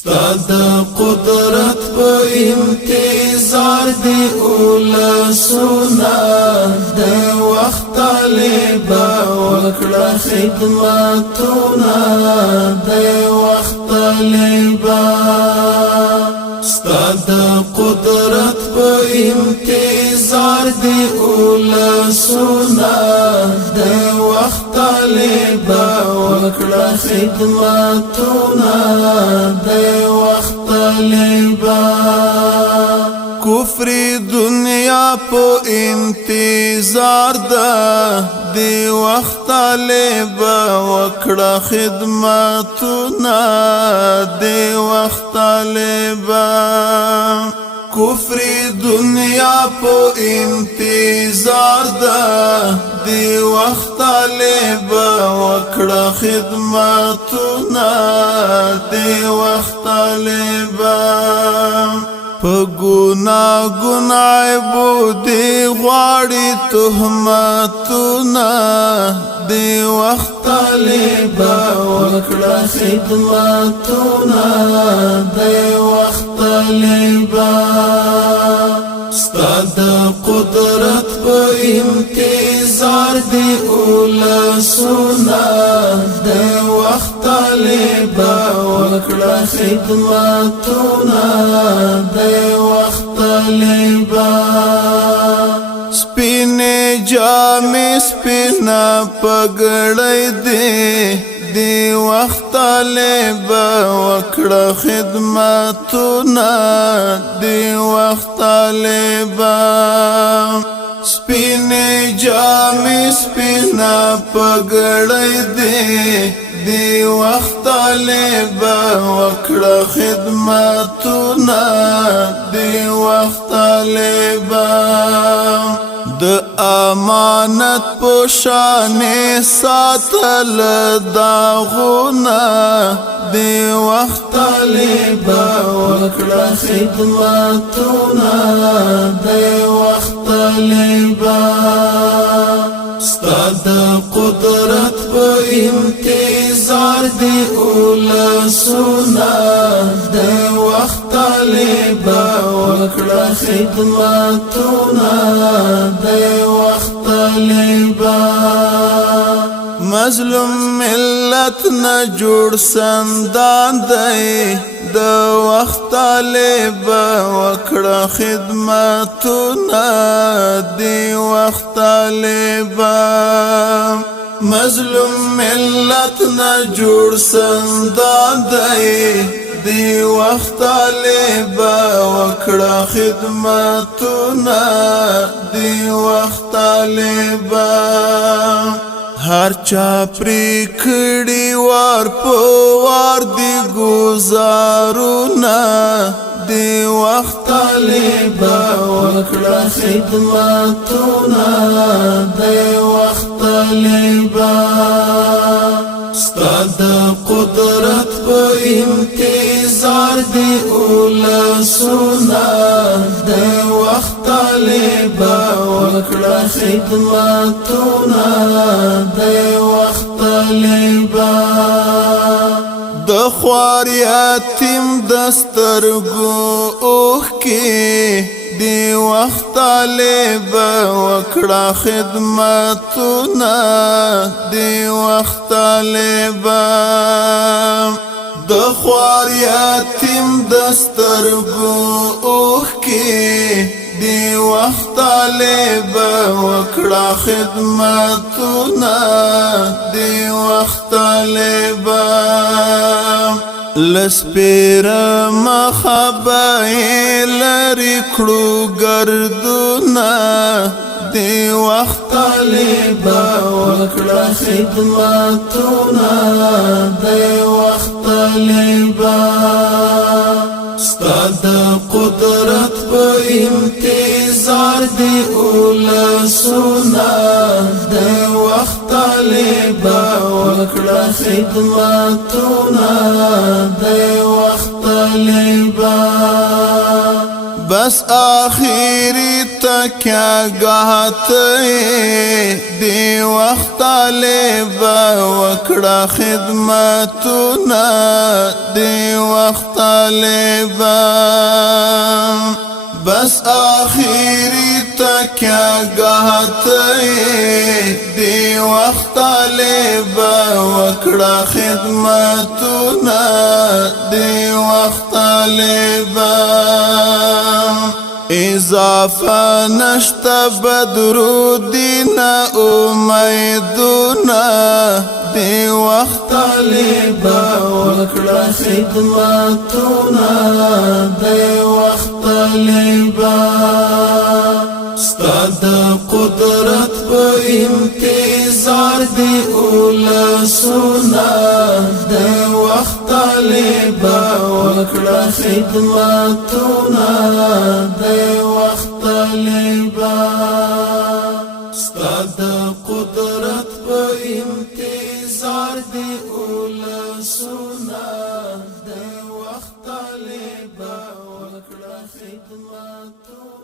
ستاد قدرت په انتظار دی اولا سونا د وخت طالبا وکړه خدمتونه د وخت طالبا ستاد قدرت په انتظار دی اولا سونا د وخت طالبا وکړه خدمتونه د وخت طالبا کفر دنیا په انتظار ده دی وخت طالبا وکړه خدمتونه دی وخت طالبا کفر دنیا په انتظار ده دی وخت طالبا وکړه خدمتونه دی وخت طالبا په ګناه عیبو دی غواړي تهمتونه دی وخت طالبا وکړه خدمتونه دی وخت طالبا ستاد قدرت په انتظار دی اولا سونا د وخت طالبا وکړه خدمتونه د وخت طالبا سپینې جامې سپینا پګړۍ دی وخت طالبا وکړه خدمتونه دی وخت طالبا سپینې جامې سپینا پګړۍ دی وخت طالبا وکړه خدمتونه دی وخت طالبا د امانت په شان ساتل داغونه دی وخت طالبا وکړه خدمتونه دی وخت طالبا ستاد قدرت په انتظار دی اولا سونا د وخت طالبا وکړه خدمتونه د وخت طالبا مظلوم ملت نه جوړ سندان دی د وخت طالبا وکړه خدمتونه دی وخت طالبا مظلوم ملت نه جوړ سندان دی وخت طالبا وکړه خدمتونه دی وخت طالبا هر چا پری کړي وار په وار دی گزارونه دی وخت طالبا وکړه خدمتونه دی وخت طالبا ستاد قدرت په انتظار دی اولا سونا د وخت طالبا وکړه خدمتونه د وخت طالبا د خوار یتیم دسترګو اوښکې دی وخت طالبا وکړه خدمتونه دی وخت طالبا د خوار یتیم دسترګو اوښکې دی وخت طالبا وکړه خدمتونه دی وخت طالبا لسپیر مخبای لری کړو ګردونه دی وخت طالبا وکړه خدمتونه دی وخت طالبا ستاد قدرت په انتظار دی اولا سونا د وخت طالبا وکړه خدمتونه د وخت طالبا بس آخری تکیا گاہتے دی وقت طالبا وکڑا خدمتنا دی وقت طالبا بس آخری تکیا گاہتے دی وقت طالبا وکڑا خدمتنا دی وقت طالبا اضافہ نشتا بدرودینا امیدونا دی وقت طالبا وکڑا خدمتونا دی وقت طالبا ستاد قدرت پا انتظار دی اولا سونا دی وقت طالبا وکڑا خدمتونا دی وقت طالبا ستاد قدرت پا انتظار دی اولا سونا دی وقت طالبا وکڑا خدمتونا